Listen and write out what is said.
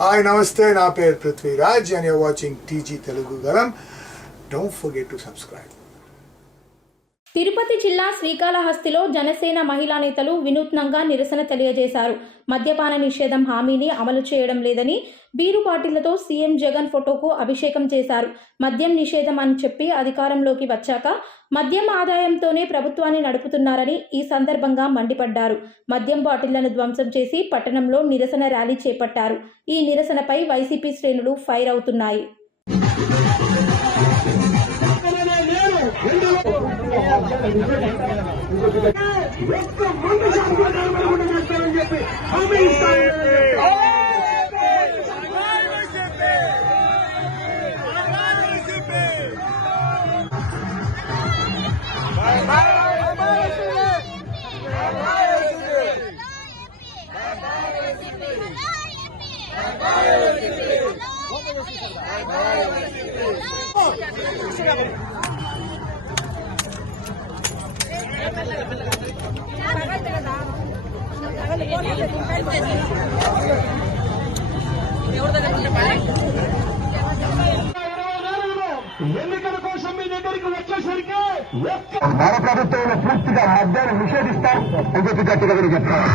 Hi నమస్తే, నా పేరు Prithviraj and you're watching TG Telugu Galam. Don't forget to subscribe. Tirupati జిల్లా శ్రీకాళహస్తిలో జనసేన మహిళా నేతలు వినూత్నంగా నిరసన తెలియజేశారు. మద్యపాన నిషేధం హామీని అమలు చేయడం లేదని బీరు బాటిళ్లతో సీఎం జగన్ ఫోటోకు అభిషేకం చేశారు. మద్యం నిషేధం అని చెప్పి అధికారంలోకి వచ్చాక మద్యం ఆదాయంతోనే ప్రభుత్వాన్ని నడుపుతున్నారని ఈ సందర్భంగా మండిపడ్డారు. మద్యం బాటిళ్లను ధ్వంసం చేసి పట్టణంలో నిరసన ర్యాలీ చేపట్టారు. ఈ నిరసనపై వైసీపీ శ్రేణులు ఫైర్ అవుతున్నాయి. ఎన్నికల కోసం మీ దగ్గరికి వచ్చేసరికి మన ప్రభుత్వంలో పూర్తిగా మద్యాన్ని నిషేధిస్తాం అని చెప్పి గట్టిగా చెప్పారు.